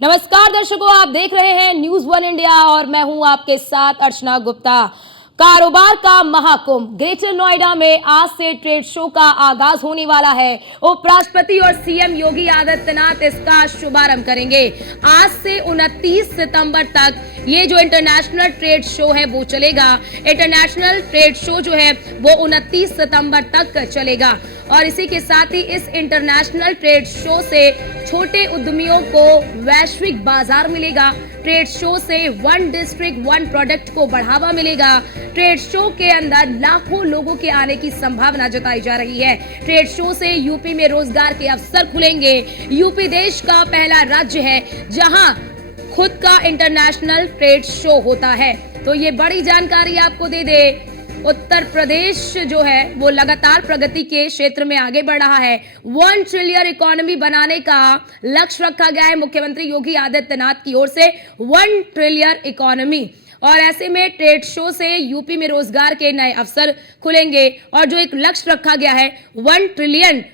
नमस्कार दर्शकों, आप देख रहे हैं न्यूज वन इंडिया और मैं हूं आपके साथ अर्चना गुप्ता। कारोबार का महाकुंभ ग्रेटर नोएडा में आज से ट्रेड शो का आगाज होने वाला है। उपराष्ट्रपति और सीएम योगी आदित्यनाथ इसका शुभारंभ करेंगे। आज से 29 सितंबर तक ये जो इंटरनेशनल ट्रेड शो है वो चलेगा। इंटरनेशनल ट्रेड शो जो है वो 29 सितंबर तक चलेगा और इसी के साथ ही इस इंटरनेशनल ट्रेड शो से छोटे उद्यमियों को वैश्विक बाजार मिलेगा। ट्रेड शो से वन डिस्ट्रिक्ट वन प्रोडक्ट को बढ़ावा मिलेगा। ट्रेड शो के अंदर लाखों लोगों के आने की संभावना जताई जा रही है। ट्रेड शो से यूपी में रोजगार के अवसर खुलेंगे। यूपी देश का पहला राज्य है जहां खुद का इंटरनेशनल ट्रेड शो होता है। तो ये बड़ी जानकारी आपको दे दे, उत्तर प्रदेश जो है वो लगातार प्रगति के क्षेत्र में आगे बढ़ रहा है। 1 ट्रिलियन इकोनॉमी बनाने का लक्ष्य रखा गया है मुख्यमंत्री योगी आदित्यनाथ की ओर से। 1 ट्रिलियन इकोनॉमी और ऐसे में ट्रेड शो से यूपी में रोजगार के नए अवसर खुलेंगे और जो एक लक्ष्य रखा गया है $1 ट्रिलियन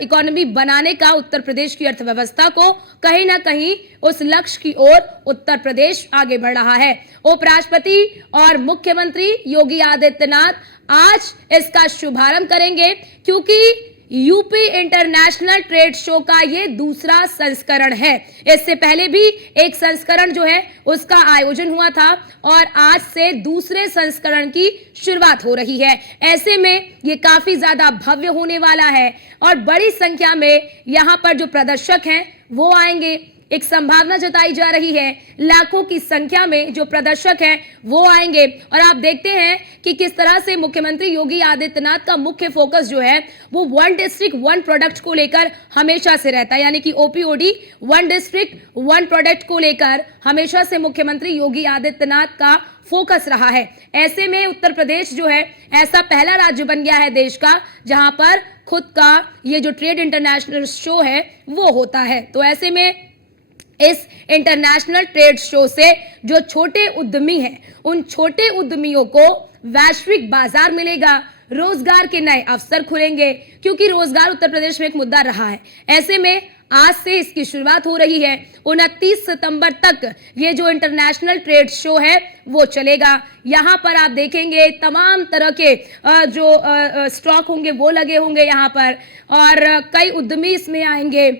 इकोनॉमी बनाने का उत्तर प्रदेश की अर्थव्यवस्था को, कहीं ना कहीं उस लक्ष्य की ओर उत्तर प्रदेश आगे बढ़ रहा है। उपराष्ट्रपति और मुख्यमंत्री योगी आदित्यनाथ आज इसका शुभारंभ करेंगे क्योंकि यूपी इंटरनेशनल ट्रेड शो का ये दूसरा संस्करण है। इससे पहले भी एक संस्करण जो है उसका आयोजन हुआ था और आज से दूसरे संस्करण की शुरुआत हो रही है। ऐसे में ये काफी ज्यादा भव्य होने वाला है और बड़ी संख्या में यहाँ पर जो प्रदर्शक हैं वो आएंगे। एक संभावना जताई जा रही है लाखों की संख्या में जो प्रदर्शक हैं वो आएंगे और आप देखते हैं कि किस तरह से मुख्यमंत्री योगी आदित्यनाथ का मुख्य फोकस जो है वो वन डिस्ट्रिक्ट वन प्रोडक्ट को लेकर हमेशा से रहता है, यानी कि ओपीओडी वन डिस्ट्रिक्ट वन प्रोडक्ट को लेकर हमेशा से मुख्यमंत्री योगी आदित्यनाथ का फोकस रहा है। ऐसे में उत्तर प्रदेश जो है ऐसा पहला राज्य बन गया है देश का जहां पर खुद का ये जो ट्रेड इंटरनेशनल शो है वो होता है। तो ऐसे में इस इंटरनेशनल ट्रेड शो से जो छोटे उद्यमी हैं उन छोटे उद्यमियों को वैश्विक बाजार मिलेगा, रोजगार के नए अवसर खुलेंगे क्योंकि रोजगार उत्तर प्रदेश में एक मुद्दा रहा है। ऐसे में आज से इसकी शुरुआत हो रही है। 29 सितंबर तक ये जो इंटरनेशनल ट्रेड शो है वो चलेगा। यहाँ पर आप देखेंगे तमाम तरह के जो स्टॉक होंगे वो लगे होंगे यहाँ पर और कई उद्यमी इसमें आएंगे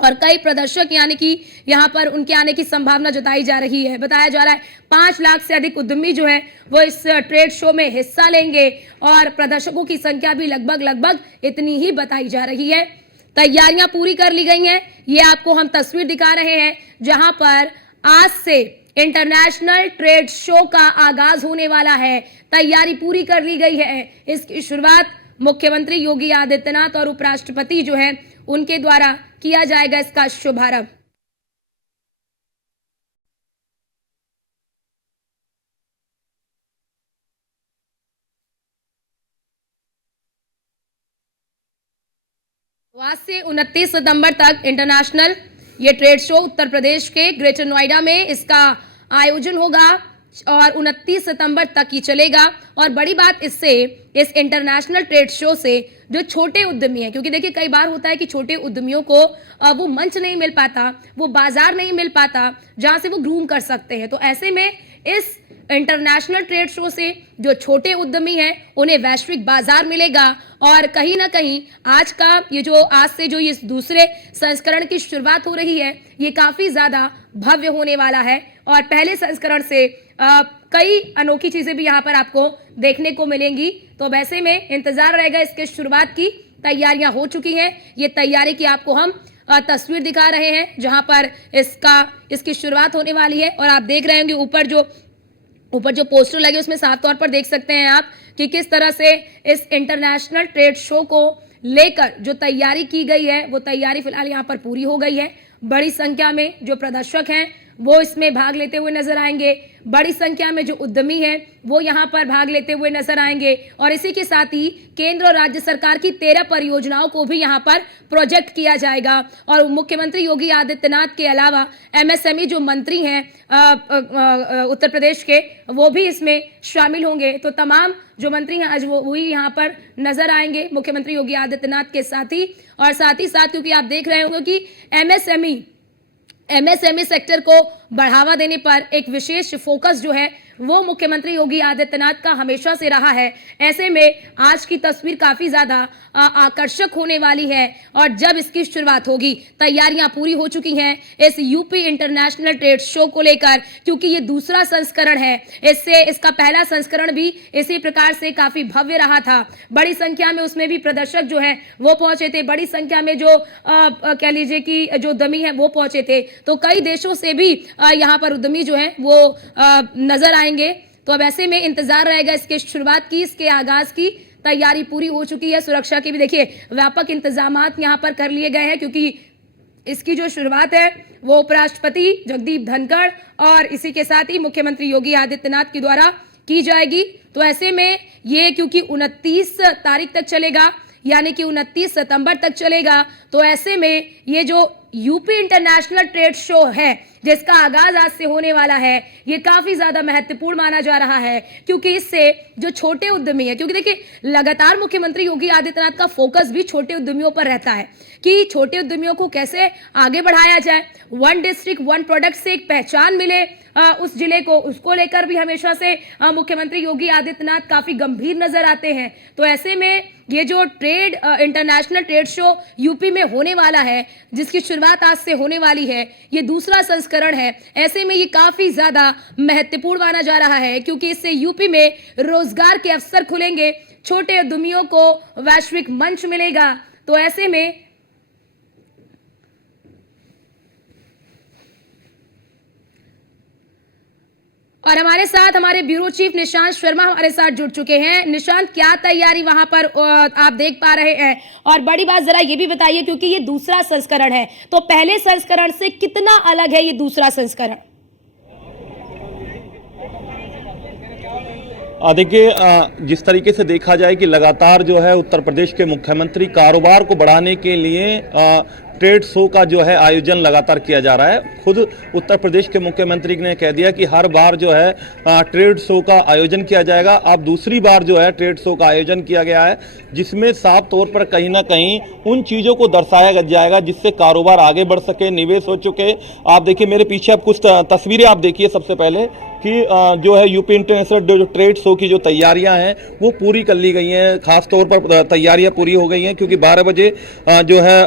और कई प्रदर्शक यानी कि यहाँ पर उनके आने की संभावना जताई जा रही है। बताया जा रहा है 5 लाख से अधिक उद्यमी जो है वो इस ट्रेड शो में हिस्सा लेंगे और प्रदर्शकों की संख्या भी लगभग इतनी ही बताई जा रही है। तैयारियां पूरी कर ली गई हैं। ये आपको हम तस्वीर दिखा रहे हैं जहां पर आज से इंटरनेशनल ट्रेड शो का आगाज होने वाला है। तैयारी पूरी कर ली गई है। इसकी शुरुआत मुख्यमंत्री योगी आदित्यनाथ और उपराष्ट्रपति जो है उनके द्वारा किया जाएगा इसका शुभारंभ। आज से 29 सितंबर तक इंटरनेशनल ये ट्रेड शो उत्तर प्रदेश के ग्रेटर नोएडा में इसका आयोजन होगा और 29 सितंबर तक ही चलेगा। और बड़ी बात इससे इस इंटरनेशनल ट्रेड शो से जो छोटे उद्यमी हैं, क्योंकि देखिए कई बार होता है कि छोटे उद्यमियों को वो मंच नहीं मिल पाता, वो बाजार नहीं मिल पाता जहां से वो ग्रूम कर सकते हैं। तो ऐसे में इस इंटरनेशनल ट्रेड शो से जो छोटे उद्यमी हैं उन्हें वैश्विक बाजार मिलेगा और कहीं ना कहीं आज से जो ये दूसरे संस्करण की शुरुआत हो रही है ये काफी ज्यादा भव्य होने वाला है और पहले संस्करण से कई अनोखी चीजें भी यहाँ पर आपको देखने को मिलेंगी। तो वैसे में इंतजार रहेगा इसके शुरुआत की। तैयारियां हो चुकी हैं। ये तैयारी की आपको हम तस्वीर दिखा रहे हैं जहां पर इसकी शुरुआत होने वाली है और आप देख रहे होंगे ऊपर जो पोस्टर लगे उसमें साफ तौर पर देख सकते हैं आप कि किस तरह से इस इंटरनेशनल ट्रेड शो को लेकर जो तैयारी की गई है वो तैयारी फिलहाल यहाँ पर पूरी हो गई है। बड़ी संख्या में जो प्रदर्शक हैं वो इसमें भाग लेते हुए नजर आएंगे। बड़ी संख्या में जो उद्यमी हैं वो यहाँ पर भाग लेते हुए नजर आएंगे और इसी के साथ ही केंद्र और राज्य सरकार की 13 परियोजनाओं को भी यहाँ पर प्रोजेक्ट किया जाएगा और मुख्यमंत्री योगी आदित्यनाथ के अलावा एमएसएमई जो मंत्री हैं उत्तर प्रदेश के वो भी इसमें शामिल होंगे। तो तमाम जो मंत्री हैं आज वो वही यहाँ पर नजर आएंगे मुख्यमंत्री योगी आदित्यनाथ के साथ ही। और साथ ही साथ क्योंकि आप देख रहे होंगे कि एमएसएमई सेक्टर को बढ़ावा देने पर एक विशेष फोकस जो है वो मुख्यमंत्री योगी आदित्यनाथ का हमेशा से रहा है। ऐसे में आज की तस्वीर काफी ज्यादा आकर्षक होने वाली है और जब इसकी शुरुआत होगी, तैयारियां पूरी हो चुकी हैं इस यूपी इंटरनेशनल ट्रेड शो को लेकर, क्योंकि ये दूसरा संस्करण है। इसका पहला संस्करण भी इसी प्रकार से काफी भव्य रहा था। बड़ी संख्या में उसमें भी प्रदर्शक जो है वो पहुंचे थे, बड़ी संख्या में जो कह लीजिए कि जो उद्यमी है वो पहुंचे थे। तो कई देशों से भी यहाँ पर उद्यमी जो है वो नजर आएंगे। तो अब ऐसे में इंतजार रहेगा इसके शुरुआत की, इसके आगाज की। तैयारी पूरी हो चुकी है, सुरक्षा के भी देखिए व्यापक इंतजामात यहां पर कर लिए गए हैं, क्योंकि इसकी जो शुरुआत है वो उपराष्ट्रपति जगदीप धनखड़ और इसी के साथ ही मुख्यमंत्री योगी आदित्यनाथ के द्वारा की जाएगी। तो ऐसे में ये क्योंकि 29 तारीख तक चलेगा, यानी कि 29 सितंबर तक चलेगा, तो ऐसे में ये जो यूपी इंटरनेशनल ट्रेड शो है जिसका आगाज आज से होने वाला है, ये काफी ज्यादा महत्वपूर्ण माना जा रहा है, क्योंकि इससे जो छोटे उद्यमी है, क्योंकि देखिए लगातार मुख्यमंत्री योगी आदित्यनाथ का फोकस भी छोटे उद्यमियों पर रहता है कि छोटे उद्यमियों को कैसे आगे बढ़ाया जाए, वन डिस्ट्रिक्ट वन प्रोडक्ट से एक पहचान मिले उस जिले को, उसको लेकर भी हमेशा से मुख्यमंत्री योगी आदित्यनाथ काफी गंभीर नजर आते हैं। तो ऐसे में ये जो इंटरनेशनल ट्रेड शो यूपी में होने वाला है, जिसकी शुरुआत आज से होने वाली है, ये दूसरा संस्करण है। ऐसे में ये काफी ज्यादा महत्वपूर्ण माना जा रहा है, क्योंकि इससे यूपी में रोजगार के अवसर खुलेंगे, छोटे उद्यमियों को वैश्विक मंच मिलेगा। तो ऐसे में और हमारे साथ हमारे ब्यूरो चीफ निशांत शर्मा हमारे साथ जुड़ चुके हैं। निशांत, क्या तैयारी वहां पर आप देख पा रहे हैं? और बड़ी बात जरा ये भी बताइए, क्योंकि ये दूसरा संस्करण है, तो पहले संस्करण से कितना अलग है ये दूसरा संस्करण? देखिए, जिस तरीके से देखा जाए कि लगातार जो है उत्तर प्रदेश के मुख्यमंत्री कारोबार को बढ़ाने के लिए ट्रेड शो का जो है आयोजन लगातार किया जा रहा है। खुद उत्तर प्रदेश के मुख्यमंत्री ने कह दिया कि हर बार जो है ट्रेड शो का आयोजन किया जाएगा। अब दूसरी बार जो है ट्रेड शो का आयोजन किया गया है, जिसमें साफ तौर पर कहीं ना कहीं उन चीज़ों को दर्शाया जाएगा जिससे कारोबार आगे बढ़ सके, निवेश हो चुके। आप देखिए मेरे पीछे, आप कुछ तस्वीरें आप देखिए सबसे पहले कि जो है यूपी इंटरनेशनल जो ट्रेड शो की जो तैयारियां हैं वो पूरी कर ली गई हैं। खास तौर पर तैयारियां पूरी हो गई हैं, क्योंकि 12 बजे जो है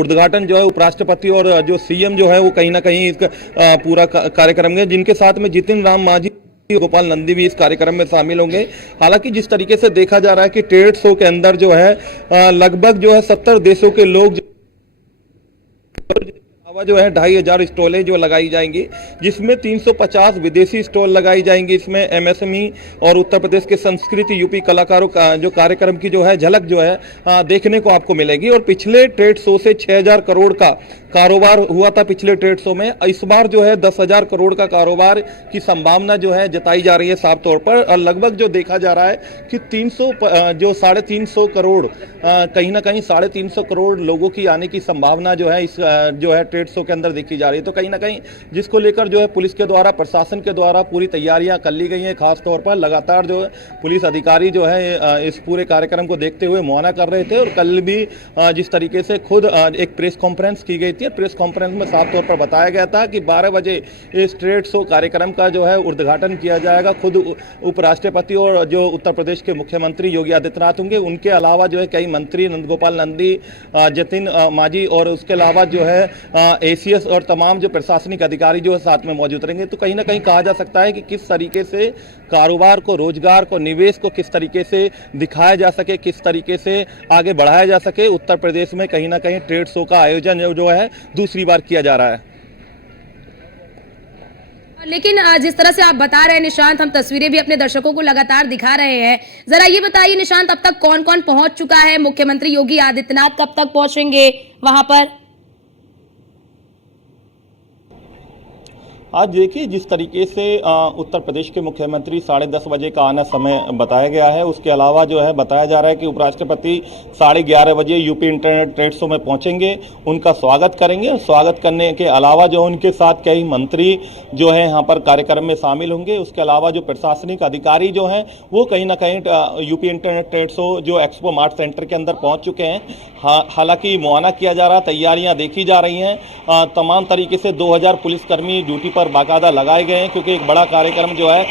उद्घाटन जो है उपराष्ट्रपति और जो सीएम जो है वो कहीं ना कहीं इसका पूरा कार्यक्रम है, जिनके साथ में जितिन राम मांझी, गोपाल नंदी भी इस कार्यक्रम में शामिल होंगे। हालांकि जिस तरीके से देखा जा रहा है कि ट्रेड शो के अंदर जो है लगभग जो है 70 देशों के लोग जो है 2500 स्टॉलें जो लगाई जाएंगी, जिसमें 350 विदेशी स्टॉल लगाई जाएंगी। इसमें एमएसएमई और उत्तर प्रदेश के संस्कृति यूपी कलाकारों का जो कार्यक्रम की जो है झलक जो है देखने को आपको मिलेगी। और पिछले ट्रेड शो से 6000 करोड़ का कारोबार हुआ था पिछले ट्रेड शो में। इस बार जो है 10,000 करोड़ का कारोबार की संभावना जो है जताई जा रही है साफ तौर पर। और लगभग जो देखा जा रहा है कि 350 करोड़ कहीं ना कहीं 350 करोड़ लोगों की आने की संभावना जो है इस जो है ट्रेड शो के अंदर देखी जा रही है। तो कहीं ना कहीं जिसको लेकर जो है पुलिस के द्वारा, प्रशासन के द्वारा पूरी तैयारियां कर ली गई हैं। खास तौर पर लगातार जो है पुलिस अधिकारी जो है इस पूरे कार्यक्रम को देखते हुए मुआयना कर रहे थे। और कल भी जिस तरीके से खुद एक प्रेस कॉन्फ्रेंस की गई थी, प्रेस कॉन्फ्रेंस में साफ तौर पर बताया गया था कि 12 बजे इस ट्रेड शो कार्यक्रम का जो है उद्घाटन किया जाएगा। खुद उपराष्ट्रपति और जो उत्तर प्रदेश के मुख्यमंत्री योगी आदित्यनाथ होंगे, उनके अलावा जो है कई मंत्री गोपाल नंदी, जतिन मांझी और उसके अलावा जो है एसीएस और तमाम जो प्रशासनिक अधिकारी जो है साथ में मौजूद रहेंगे। तो कहीं ना कहीं कहा जा सकता है कि किस तरीके से कारोबार को, रोजगार को, निवेश को किस तरीके से दिखाया जा सके, किस तरीके से आगे बढ़ाया जा सके। उत्तर प्रदेश में कहीं ना कहीं ट्रेड शो का आयोजन जो है दूसरी बार किया जा रहा है। लेकिन जिस तरह से आप बता रहे हैं निशांत, हम तस्वीरें भी अपने दर्शकों को लगातार दिखा रहे हैं। जरा ये बताइए निशांत, अब तक कौन कौन पहुंच चुका है? मुख्यमंत्री योगी आदित्यनाथ कब तक पहुंचेंगे वहां पर? आज देखिए जिस तरीके से उत्तर प्रदेश के मुख्यमंत्री 10:30 बजे का आना समय बताया गया है, उसके अलावा जो है बताया जा रहा है कि उपराष्ट्रपति 11:30 बजे यूपी इंटरनेट ट्रेड शो में पहुंचेंगे, उनका स्वागत करेंगे। स्वागत करने के अलावा जो उनके साथ कई मंत्री जो है यहाँ पर कार्यक्रम में शामिल होंगे। उसके अलावा जो प्रशासनिक अधिकारी जो हैं वो कहीं ना कहीं यूपी इंटरनेट ट्रेड शो जो एक्सपो मार्ट सेंटर के अंदर पहुँच चुके हैं। हालांकि मुआयना किया जा रहा, तैयारियाँ देखी जा रही हैं। तमाम तरीके से 2000 पुलिसकर्मी ड्यूटी पर बाकायदा लगाए गए हैं, क्योंकि एक बड़ा कार्यक्रम जो है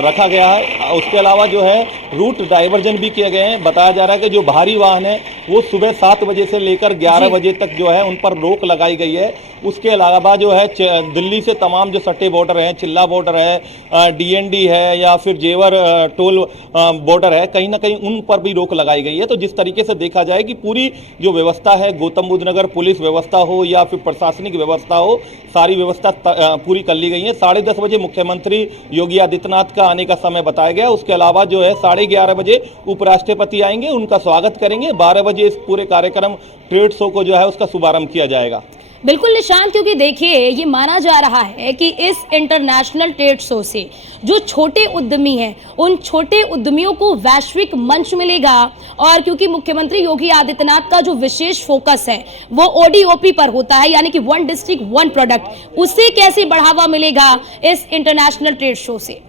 रखा गया है। उसके अलावा जो है रूट डाइवर्जन भी किए गए हैं। बताया जा रहा है कि जो भारी वाहन है वो सुबह 7 बजे से लेकर 11 बजे तक जो है उन पर रोक लगाई गई है। उसके अलावा जो है दिल्ली से तमाम जो सट्टे बॉर्डर हैं, चिल्ला बॉर्डर है, डीएनडी है या फिर जेवर टोल बॉर्डर है, कहीं ना कहीं उन पर भी रोक लगाई गई है। तो जिस तरीके से देखा जाए कि पूरी जो व्यवस्था है, गौतम बुद्ध नगर पुलिस व्यवस्था हो या फिर प्रशासनिक व्यवस्था हो, सारी व्यवस्था पूरी कर ली गई है। 10:30 बजे मुख्यमंत्री योगी आदित्यनाथ का आने का समय बताया गया। उसके अलावा जो है 11:30 बजे उपराष्ट्रपति आएंगे, उनका स्वागत करेंगे। 12 बजे इस पूरे कार्यक्रम ट्रेड शो को जो है उसका शुभारंभ किया जाएगा। बिल्कुल निशांत, क्योंकि देखिए ये माना जा रहा है कि इस इंटरनेशनल ट्रेड शो से जो छोटे उद्यमी हैं उन छोटे उद्यमियों को वैश्विक मंच मिलेगा। और क्योंकि मुख्यमंत्री योगी आदित्यनाथ का जो विशेष फोकस है वो ओडीओपी पर होता है, यानी कि वन डिस्ट्रिक्ट वन प्रोडक्ट, उसे कैसे बढ़ावा मिलेगा इस इंटरनेशनल ट्रेड शो से?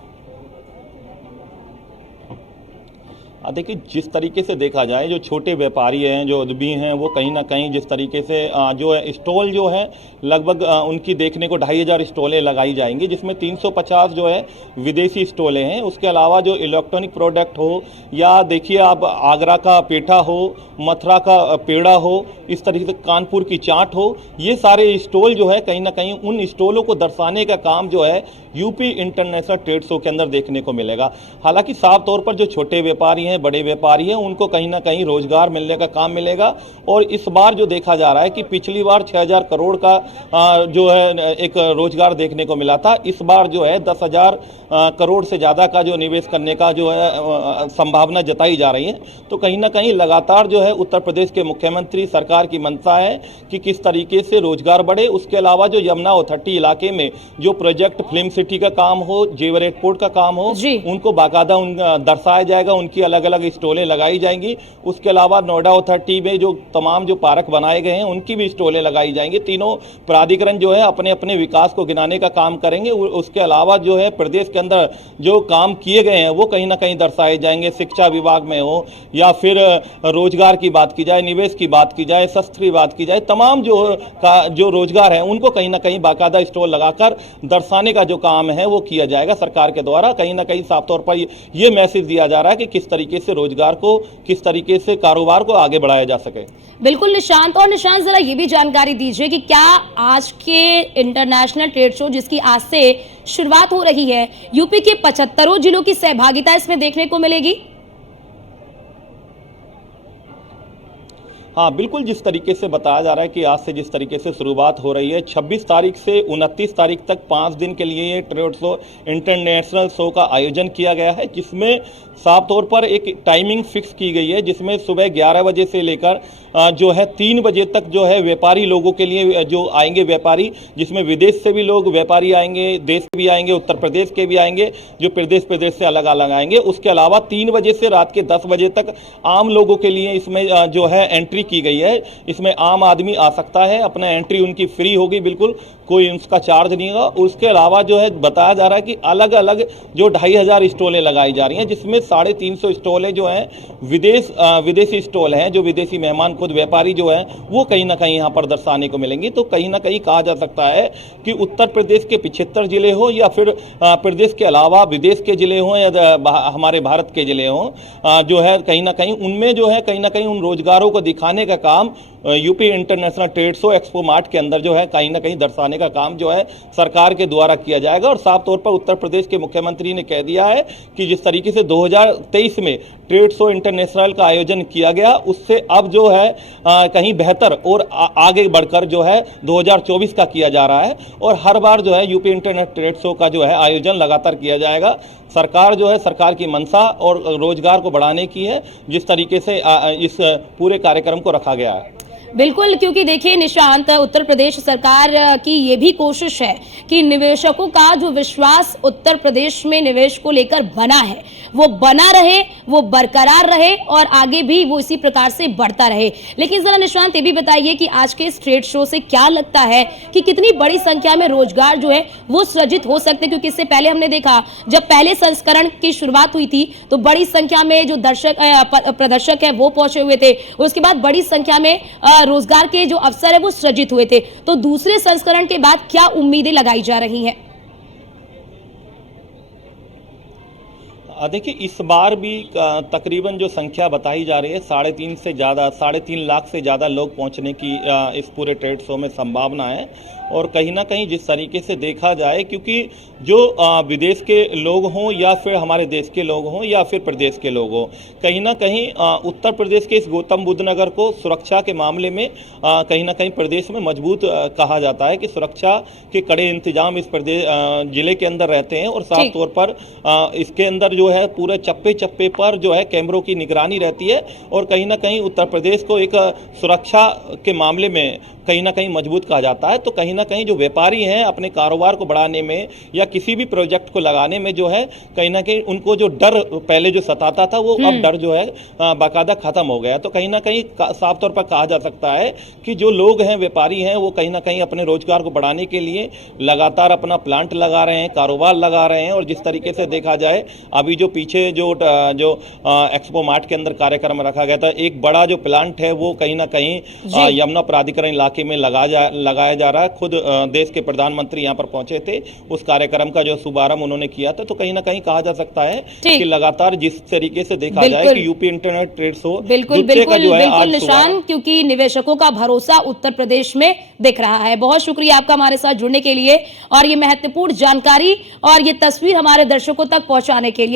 देखिए जिस तरीके से देखा जाए, जो छोटे व्यापारी हैं, जो उद्यमी हैं, वो कहीं ना कहीं जिस तरीके से जो है स्टॉल जो है लगभग उनकी देखने को 2500 स्टॉलें लगाई जाएंगी, जिसमें 350 जो है विदेशी स्टॉलें हैं। उसके अलावा जो इलेक्ट्रॉनिक प्रोडक्ट हो या देखिए आप आगरा का पेठा हो, मथुरा का पेड़ा हो, इस तरीके से कानपुर की चाट हो, ये सारे स्टॉल जो है कहीं ना कहीं उन स्टॉलों को दर्शाने का काम जो है यूपी इंटरनेशनल ट्रेड शो के अंदर देखने को मिलेगा। हालांकि साफ तौर पर जो छोटे व्यापारी हैं, बड़े व्यापारी हैं, उनको कहीं ना कहीं रोजगार मिलने का काम मिलेगा। और इस बार जो देखा जा रहा है कि पिछली बार 6000 करोड़ का जो है एक रोजगार देखने को मिला था, इस बार जो है 10,000 करोड़ से ज़्यादा का जो निवेश करने का जो है संभावना जताई जा रही है। तो कहीं ना कहीं लगातार जो है उत्तर प्रदेश के मुख्यमंत्री सरकार की मंशा है कि किस तरीके से रोजगार बढ़े। उसके अलावा जो यमुना अथॉरिटी इलाके में जो प्रोजेक्ट फिल्म सिटी का काम हो, जेवर एयरपोर्ट का काम हो, उनको बाकायदा दर्शाया जाएगा, उनकी अलग अलग स्टॉलें लगाई जाएंगी। उसके अलावा नोएडा अथॉरिटी में जो तमाम जो पार्क बनाए गए हैं उनकी भी स्टॉलें लगाई जाएंगी। तीनों प्राधिकरण जो है अपने अपने विकास को गिनाने का काम करेंगे। उसके अलावा जो है प्रदेश के अंदर जो काम किए गए हैं वो कहीं ना कहीं दर्शाए जाएंगे। शिक्षा विभाग में हो या फिर रोजगार की बात की जाए, निवेश की बात की जाए, शस्त्र की बात की जाए, तमाम जो रोजगार है उनको कहीं ना कहीं बाकायदा स्टॉल लगाकर दर्शाने का जो काम है वो किया जाएगा सरकार के द्वारा। कहीं ना कहीं साफ तौर पर ये मैसेज दिया जा रहा है कि किस तरीके से रोजगार को, किस तरीके से कारोबार को आगे बढ़ाया जा सके। बिल्कुल निशांत, और निशांत जरा ये भी जानकारी दीजिए कि क्या आज के इंटरनेशनल ट्रेड शो जिसकी आज से शुरुआत हो रही है, यूपी के 75 जिलों की सहभागिता इसमें देखने को मिलेगी? हाँ बिल्कुल, जिस तरीके से बताया जा रहा है कि आज से जिस तरीके से शुरुआत हो रही है, 26 तारीख से 29 तारीख तक 5 दिन के लिए ये ट्रेड शो, इंटरनेशनल शो का आयोजन किया गया है, जिसमें साफ तौर पर एक टाइमिंग फिक्स की गई है, जिसमें सुबह 11 बजे से लेकर जो है 3 बजे तक जो है व्यापारी लोगों के लिए जो आएंगे व्यापारी, जिसमें विदेश से भी लोग व्यापारी आएंगे, देश से भी आएंगे, उत्तर प्रदेश के भी आएंगे, जो प्रदेश से अलग अलग आएंगे। उसके अलावा 3 बजे से रात के 10 बजे तक आम लोगों के लिए इसमें जो है एंट्री की गई है। इसमें आम आदमी आ सकता है, अपना एंट्री उनकी फ्री होगी, बिल्कुल कोई उसका चार्ज नहीं होगा। उसके अलावा जो है बताया जा रहा है कि अलग अलग जो 2500 स्टॉलें लगाई जा रही हैं, जिसमें 350 स्टॉलें जो हैं विदेशी स्टॉल हैं, जो विदेशी मेहमान खुद व्यापारी जो हैं वो कहीं ना कहीं यहाँ पर दर्शाने को मिलेंगी। तो कहीं ना कहीं कहा जा सकता है कि उत्तर प्रदेश के 75 जिले हो या फिर प्रदेश के अलावा विदेश के जिले हों या हमारे भारत के जिले हों, जो है कहीं ना कहीं उनमें जो है कहीं ना कहीं उन रोजगारों को दिखाने का काम UP international trade show expo mart के अंदर जो है कहीं ना कहीं दर्शाने का काम जो है सरकार के द्वारा किया जाएगा। और साफ तौर पर उत्तर प्रदेश के मुख्यमंत्री ने कह दिया है कि जिस तरीके से 2023 में ट्रेड शो इंटरनेशनल का आयोजन किया गया, उससे अब जो है कहीं बेहतर और आगे बढ़कर जो है 2024 का किया जा रहा है। और हर बार जो है यूपी इंटरनेट ट्रेड शो का जो है आयोजन लगातार किया जाएगा। सरकार जो है, सरकार की मंशा और रोजगार को बढ़ाने की है, जिस तरीके से इस पूरे कार्यक्रम को रखा गया है। बिल्कुल, क्योंकि देखिए निशांत, उत्तर प्रदेश सरकार की ये भी कोशिश है कि निवेशकों का जो विश्वास उत्तर प्रदेश में निवेश को लेकर बना है, वो बना रहे, वो बरकरार रहे और आगे भी वो इसी प्रकार से बढ़ता रहे। लेकिन जरा निशांत ये भी बताइए कि आज के इस ट्रेड शो से क्या लगता है कि कितनी बड़ी संख्या में रोजगार जो है वो सृजित हो सकते हैं? क्योंकि इससे पहले हमने देखा, जब पहले संस्करण की शुरुआत हुई थी तो बड़ी संख्या में जो प्रदर्शक है वो पहुंचे हुए थे। उसके बाद बड़ी संख्या में रोजगार के जो अवसर है वो सृजित हुए थे। तो दूसरे संस्करण के बाद क्या उम्मीदें लगाई जा रही हैं? देखिए इस बार भी तकरीबन जो संख्या बताई जा रही है 3.5 लाख से ज़्यादा लोग पहुंचने की इस पूरे ट्रेड शो में संभावना है। और कहीं ना कहीं जिस तरीके से देखा जाए, क्योंकि जो विदेश के लोग हों या फिर हमारे देश के लोग हों या फिर प्रदेश के लोग हों, कहीं ना कहीं उत्तर प्रदेश के इस गौतम बुद्ध नगर को सुरक्षा के मामले में कहीं ना कहीं प्रदेश में मजबूत कहा जाता है कि सुरक्षा के कड़े इंतजाम इस प्रदेश जिले के अंदर रहते हैं। और साफ तौर पर इसके अंदर जो है पूरे चप्पे चप्पे पर जो है कैमरों की निगरानी रहती है। और कहीं ना कहीं उत्तर प्रदेश को एक सुरक्षा के मामले में कहीं ना कहीं मजबूत कहा जाता है। तो कहीं ना कहीं जो व्यापारी हैं अपने कारोबार को बढ़ाने में या किसी भी प्रोजेक्ट को लगाने में जो है कहीं ना कहीं उनको जो डर पहले जो सताता था वो अब डर जो है बाकायदा खत्म हो गया। तो कहीं ना कहीं साफ तौर पर कहा जा सकता है कि जो लोग हैं, व्यापारी हैं, वो कहीं ना कहीं अपने रोजगार को बढ़ाने के लिए लगातार अपना प्लांट लगा रहे हैं, कारोबार लगा रहे हैं। और जिस तरीके से देखा जाए, अभी जो पीछे जो एक्सपो मार्ट के अंदर कार्यक्रम रखा गया था, एक बड़ा जो प्लांट है वो कहीं ना कहीं यमुना प्राधिकरण इलाके में लगाया जा रहा है। खुद देश के प्रधानमंत्री यहां पर पहुंचे थे, उस कार्यक्रम का जो शुभारंभ उन्होंने किया था। तो कहीं ना कहीं कहा जा सकता है कि लगातार जिस तरीके से देखा जाए कि यूपी इंटरनेट ट्रेड शो बिल्कुल निशान, क्योंकि निवेशकों का भरोसा उत्तर प्रदेश में दिख रहा है। बहुत शुक्रिया आपका हमारे साथ जुड़ने के लिए और ये महत्वपूर्ण जानकारी और ये तस्वीर हमारे दर्शकों तक पहुंचाने के लिए।